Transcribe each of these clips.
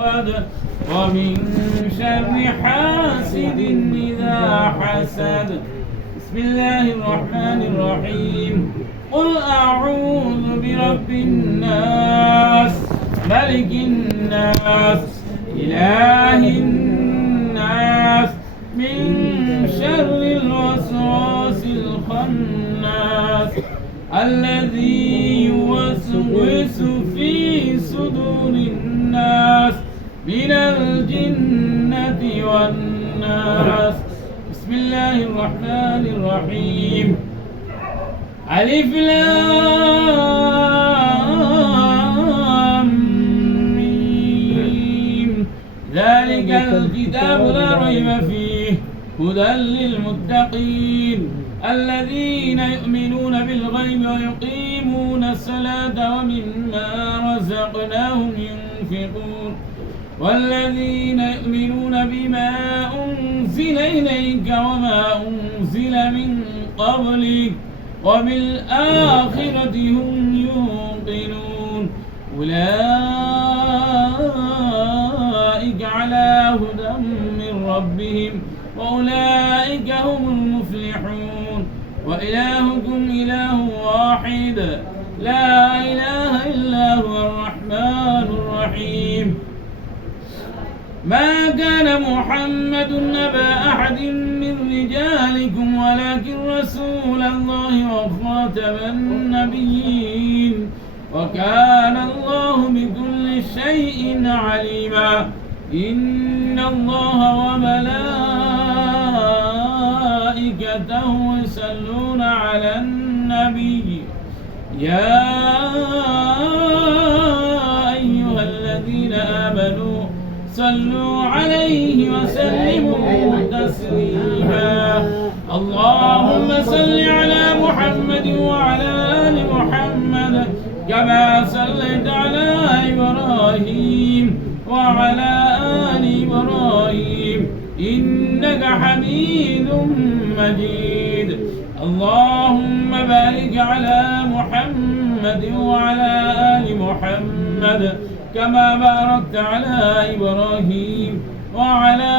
ومن شر حاسد إذا حسد. بسم الله الرحمن الرحيم. قل أعوذ برب الناس ملك الناس إله الناس من شر الوسواس الخناس الذي يوسوس في صدور الناس من الجنة والناس. بسم الله الرحمن الرحيم. ألف لام ميم. ذلك الكتاب لا ريب فيه هدى للمتقين الذين يؤمنون بالغيب ويقيمون الصلاة ومما رزقناهم ينفقون والذين يؤمنون بما أنزل إليك وما أنزل من قبلك وبالآخرة هم يوقنون أولئك على هدى من ربهم وأولئك هم المفلحون. وإلهكم إله واحد لا إله إلا هو الرحمن الرحيم. ما كان محمد أبا أحد من رجالكم ولكن رسول الله وخاتم النبيين وكان الله بكل شيء عليما. إن الله وملائكته يصلون على النبي يا أيها الذين آمنوا صلوا عليه وسلموا تسليما. اللهم صل على محمد وعلى آل محمد كما صليت على إبراهيم وعلى آل إبراهيم إنك حميد مجيد. اللهم بارك على محمد وعلى آل محمد كما باركت على إبراهيم وعلى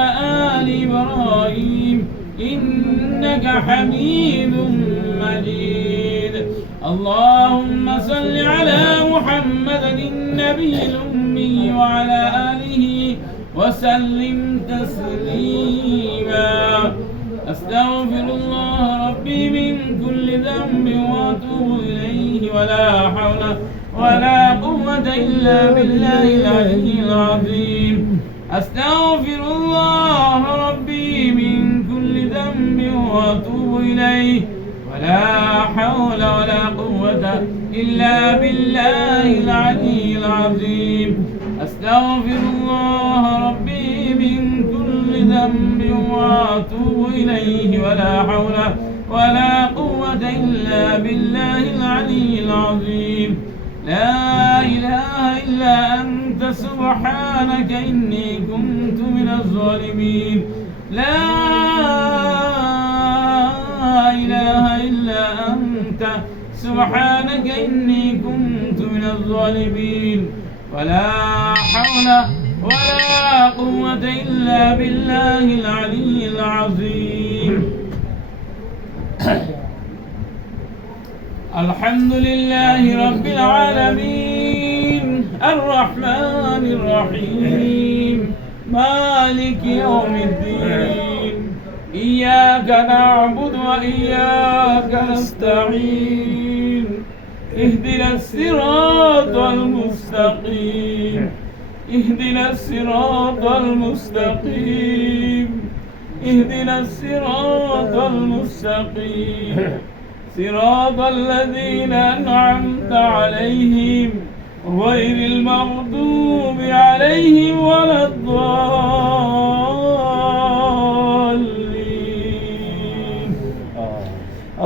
آل إبراهيم إنك حميد مجيد. اللهم صل على محمد النبي الأمي وعلى آله وسلم تسليما. أستغفر الله ربي من كل ذنب وأتوب إليه ولا حول ولا قوة إلا بالله العلي العظيم. أستغفر الله ربي من كل ذنب وأتوب إليه ولا حول ولا قوة إلا بالله العلي العظيم. أستغفر الله ربي من كل ذنب وأتوب إليه ولا حول ولا قوة إلا بالله العلي العظيم. لا إله إلا أنت سبحانك إني كنت من الظالمين. لا إله إلا أنت سبحانك إني كنت من الظالمين. ولا حول ولا قوة إلا بالله العلي العظيم. الحمد لله رب العالمين الرحمن الرحيم مالك يوم الدين. إياك نعبد وإياك نستعين. اهدنا الصراط المستقيم. اهدنا الصراط المستقيم. اهدنا الصراط المستقيم صراط الذين أنعمت عليهم غير المغضوب عليهم ولا الضالين.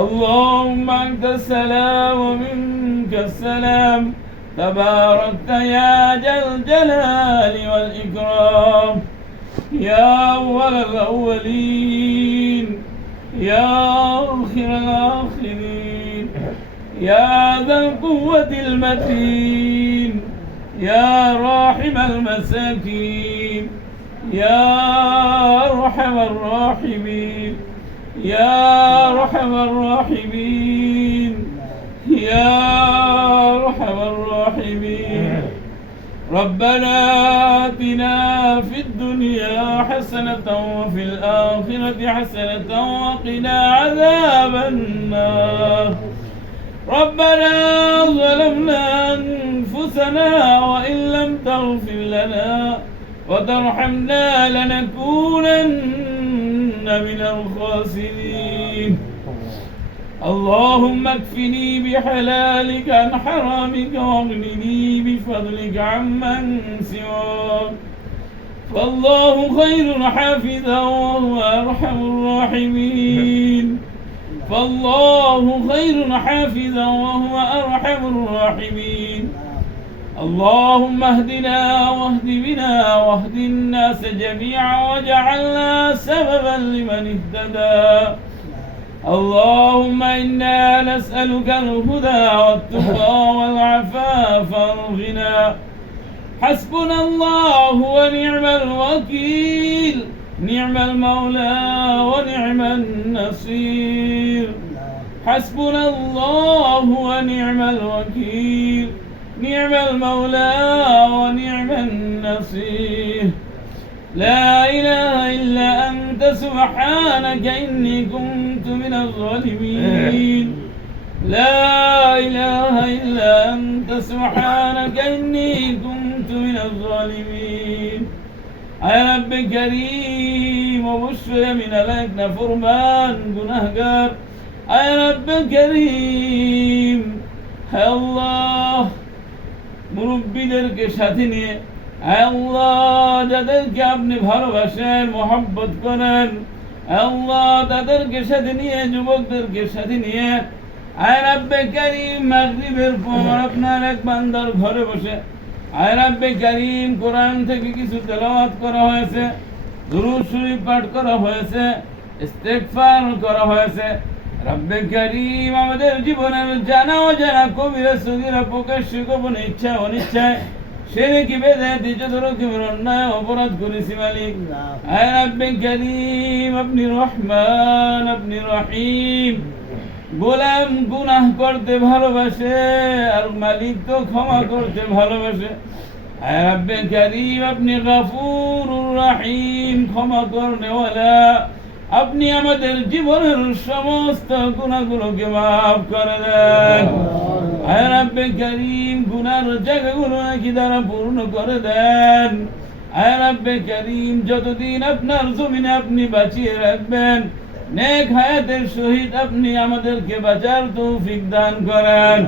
اللهم أنت السلام ومنك السلام تباركت يا ذا الجلال والإكرام. يا أول الأولين يا آخر الآخرين يا ذا القوة المتين يا راحم المساكين يا أرحم الراحمين يا أرحم الراحمين يا أرحم الراحمين. ربنا آتنا في الدنيا حسنة وفي الآخرة حسنة وقنا عذاب النار. ربنا ظلمنا أنفسنا وإن لم تغفر لنا وترحمنا لنكونن من الخاسرين. اللهم اكفني بحلالك عن حرامك واغنني بفضلك عمن سواك، فالله خير حافظا وهو أرحم الراحمين. فالله خير حافظا وهو أرحم الراحمين. اللهم اهدنا واهد بنا واهد الناس جميعا واجعلنا سببا لمن اهتدى. اللهم إنا نسألك الهدى والتقى والعفاف والغنى. حسبنا الله ونعم الوكيل، نعم المولى ونعم النصير. حسبنا الله ونعم الوكيل، نعم المولى ونعم النصير. لا إله إلا أنت سبحانك إني كنت من الظالمين. لا إله إلا أنت سبحانك إني كنت من الظالمين. يا رب كريم وبشر من لك نفرمان গুনাহগার। يا رب كريم يا الله মুরব্বিদেরকে সাথে নিয়ে আল্লাহ যাদেরকে আপনি ভালোবাসেন মহব্বত করেন আল্লাহ তাদেরকে সাথে নিয়ে যুবকদেরকে সাথে নিয়ে আয় রাব্বে কারীম মাগরিবের পর আপনার এক বান্দার ঘরে বসে আয় রাব্বে কারীম কোরআন থেকে কিছু তেলাওয়াত করা হয়েছে, দুরূদ শরীফ পাঠ করা হয়েছে, ইস্তিগফার করা হয়েছে। রাব্বে কারীম আমাদের জীবনের জানা অজানা কবিরা সগীরা প্রকাশ্য গোপনে ইচ্ছা অনিচ্ছায় শিরকি বেদাতি যতরকমের অন্যায় অপরাধ করেছি মালিক। আয় রাব্বে কারীম আপনি রহমান আপনি রহিম। গোলাম গুনাহ করতে ভালোবাসে আর মালিক তো ক্ষমা করতে ভালোবাসে। আয় রাব্বে কারীম আপনি গফুরুর রহিম, ক্ষমা করনেওয়ালা। আপনি আমাদের জীবনের সমস্ত গুনাহগুলোকে মাফ করে দেন। আয় রাব্বে কারীম গুনার জায়গাগুলো কি দ্বারা পূর্ণ করে দেন। আয় রাব্বে কারীম যতদিন আপনার জমিনে আপনি বাঁচিয়ে রাখবেন নেক হায়াতের সহিত আপনি আমাদেরকে বাঁচার তৌফিক দান করেন।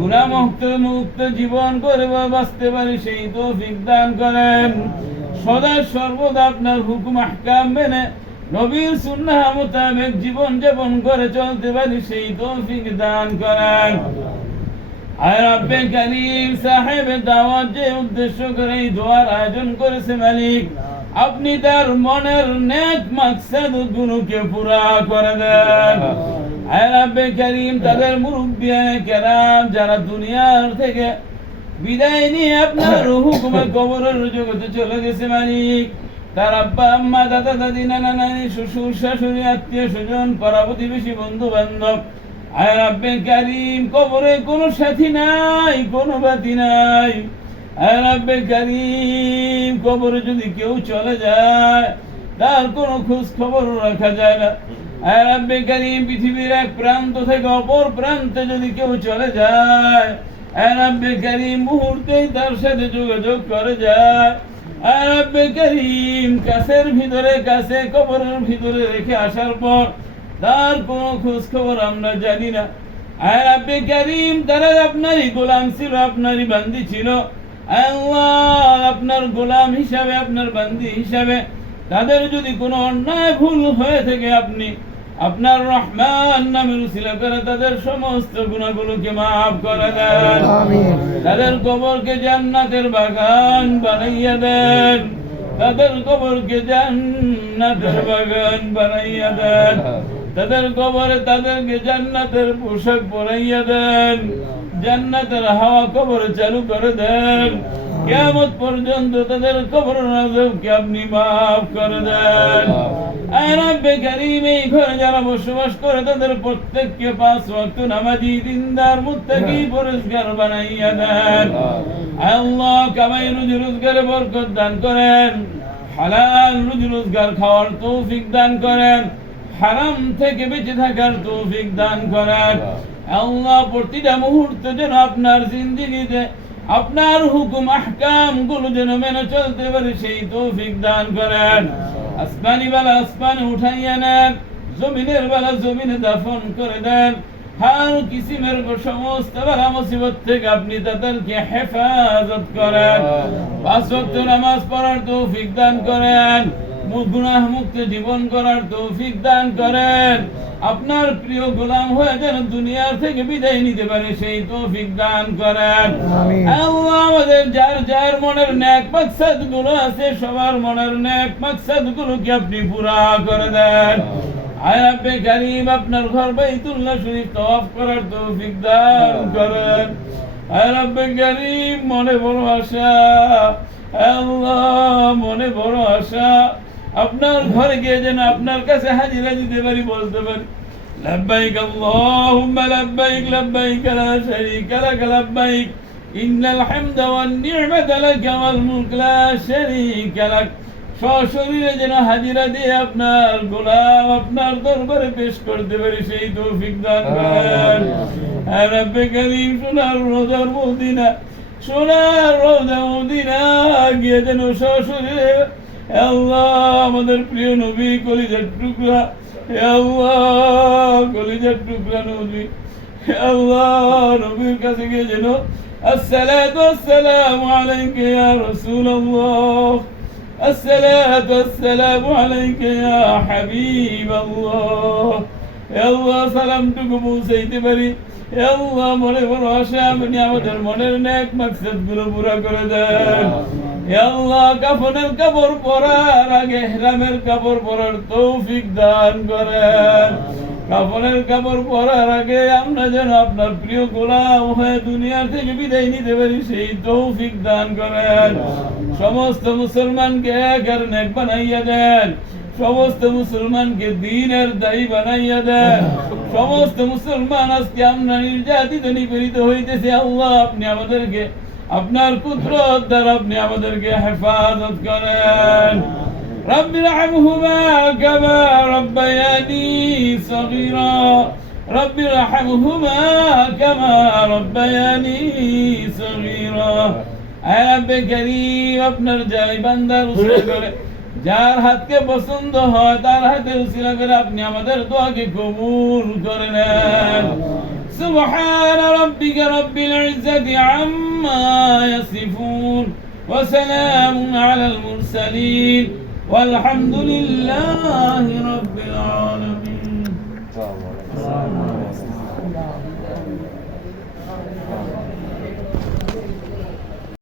গুনাহ মুক্ত জীবন করে বাঁচতে পারি সেই তৌফিক দান করেন। সদা সর্বদা আপনার হুকুম আহকাম মেনে নবীর সুন্নাহ মোতাবেক জীবন যাপন করে চলতে পারি সেই তৌফিক দান করেন। আয় রাব্বে কারীম সাহেব দাওয়াত যে উদ্দেশ্য করে এই দোয়ার আয়োজন করেছে মালিক আপনি তার মনের নেক মাকসাদ গুলোকে পুরা করে দেন। আয় রাব্বে কারীম তাদের মুরব্বিয়ানে কেরাম যারা দুনিয়ার থেকে বিদায় নিয়ে আপনার হুকুমে কবরের জগতে চলে গেছে মালিক, তার আব্বা আম্মা দাদা দাদি নানা নানি শ্বশুর শাশুড়ি আত্মীয় স্বজন পাড়া প্রতিবেশী বন্ধু বান্ধব। আয় রাব্বে কারীম কবরে কোনো সাথী নাই কোনো বাতি নাই। আয় রাব্বে কারীম কবরে যদি কেউ চলে যায় তার কোনো খোঁজ খবর রাখা যায় না। আয় রাব্বে কারীম পৃথিবীর এক প্রান্ত থেকে অপর প্রান্তে যদি কেউ চলে যায় আয় রাব্বে কারীম মুহূর্তেই তার সাথে যোগাযোগ করে যায়। আয় রাব্বে কারীম কাছের ভিতরে কাছে কবরের ভিতরে রেখে আসার পর তার কোনো খোঁজ খবর আমরা জানি না। আয় রাব্বে কারীম তারা আপনারই গোলাম ছিল, আপনারই বান্দি ছিল। আল্লাহ আপনার গোলাম হিসাবে আপনার বান্দি হিসাবে তাদের যদি কোনো অন্যায় ভুল হয়ে থাকে আপনি আপনার রহমান নামের উসিলা করে তাদের সমস্ত গুনাহগুলোকে মাফ করে দেন। তাদের কবরকে জান্নাতের বাগান বানাইয়া দেন। তাদের কবরকে জান্নাতের বাগান বানাইয়া দেন। তাদের কবরে তাদেরকে জান্নাতের পোশাক পরাইয়া দেন। জান্নাতের হাওয়া কবরে চালু করে দেন। কিয়ামত পর্যন্ত তাদের কবরের আযাবকে আপনি মাফ করে দেন। আয় রব্বে কারীম, এই ঘরে যারা বসবাস করে তাদের প্রত্যেককে 5 ওয়াক্ত নামাজি, দিনদার, মুত্তাকি, পরেশগার বানাইয়া দেন। আয় আল্লাহ, কামাই রুজি রোজগারে বরকত দান করেন, হালাল রুজি রোজগার খাওয়ার তৌফিক দান করেন, হারাম থেকে বেঁচে থাকার তৌফিক দান করেন। আল্লাহ, প্রতিটা মুহূর্তে যেন আপনার জিন্দেগিতে আপনার হুকুম আহকাম গুলো যেন মেনে চলতে পারে সেই তৌফিক দান করেন। আসমানি বেলা আসমানে উঠাইয়া নেন, জমিনের বেলা জমিনে দাফন করে দেন। হার কিসিমের সমস্ত বালা মুসিবত থেকে আপনি তাদেরকে হেফাজত করেন। 5 ওয়াক্ত নামাজ পড়ার তৌফিক দান করেন, গুনাহ মুক্ত জীবন করার তৌফিক দান করেন। আপনার প্রিয় গোলাম হয়ে যেন দুনিয়া থেকে বিদায় নিতে পারে সেই তৌফিক দান করেন। আল্লাহ, আমাদের যার যার মনের নেক মাকসাদ গুলো আছে, সবার মনের নেক মাকসাদ গুলোকে আপনি পুরা করে দেন। আয় রব্বে কারীম, আপনার ঘর বাইতুল্লাহ শরীফ তওয়াফ করার তৌফিক দান করেন। আয় রব্বে কারীম, মনে বড় আশা, আল্লাহ মনে বড় আশা, আপনার ঘরে গিয়ে যেন আপনার কাছে হাজিরা দিতে পারি, বলতে পারি লাব্বাইক আল্লাহুম্মা লাব্বাইক, লাব্বাইক লা শারীকা লাক লাব্বাইক, ইন্নাল হামদা ওয়ান নি'মাতা লাকা ওয়াল মুলক লা শারীকা লাক। সশরীরে যেন হাজিরা দিয়ে আপনার গোলাম আপনার দরবারে পেশ করতে পারি সেই তৌফিক দান করেন। আর রব্বে কারীম, সোনার রোজার মদিনা, সোনার রোজা মদিনা গিয়ে যেন সশরীরে আল্লাহ আমাদের প্রিয় নবী কলিজার টুকরা, আল্লাহ কলিজার টুকরা নবী, আল্লাহ নবীর কাছে গিয়ে যেন আসসালাতু ওয়াসসালামু আলাইকা ইয়া রাসূলুল্লাহ, আসসালাতু ওয়াসসালামু আলাইকা ইয়া হাবিবাল্লাহ, আল্লাহ সালামটুকু পৌঁছাইতে পারি। আল্লাহ, মনে বড় আশা, আপনি আমাদের মনের নেক মাকসাদ গুলো পুরা করে দেন। আল্লাহ, কাফনের কাপড় পরার আগে ইহরামের কাপড় পরার তৌফিক দান করেন। কাফনের কাপড় পরার আগে আমরা যেন আপনার প্রিয় গোলাম হয়ে দুনিয়া থেকে বিদায় নিতে পারি সেই তৌফিক দান করেন। সমস্ত মুসলমানকে একের নেক বানাইয়া দেন, সমস্ত মুসলমানকে দ্বীনের দায়ী বানাইয়া দেন। সমস্ত মুসলমান আজকে আমরা নির্যাতিত নিপীড়িত হইতেছে, আল্লাহ আপনি আমাদেরকে আপনার কুদরত দ্বারা আপনি আমাদেরকে হেফাজত করেন। রব্বি রহমহুমা কামা রব্বায়ানি সগীরা, রব্বি রহমহুমা কামা রব্বায়ানি সগীরা। আয় রব্বে কারীম, আপনার যাই বান্দার উসিলা করে যার হাতকে পছন্দ হয় তার হাতে উসিলা করে আপনি আমাদের দোয়াকে কবুল করে নেন। سبحان ربك رب العزة عما يصفون وسلام على المرسلين والحمد لله رب العالمين.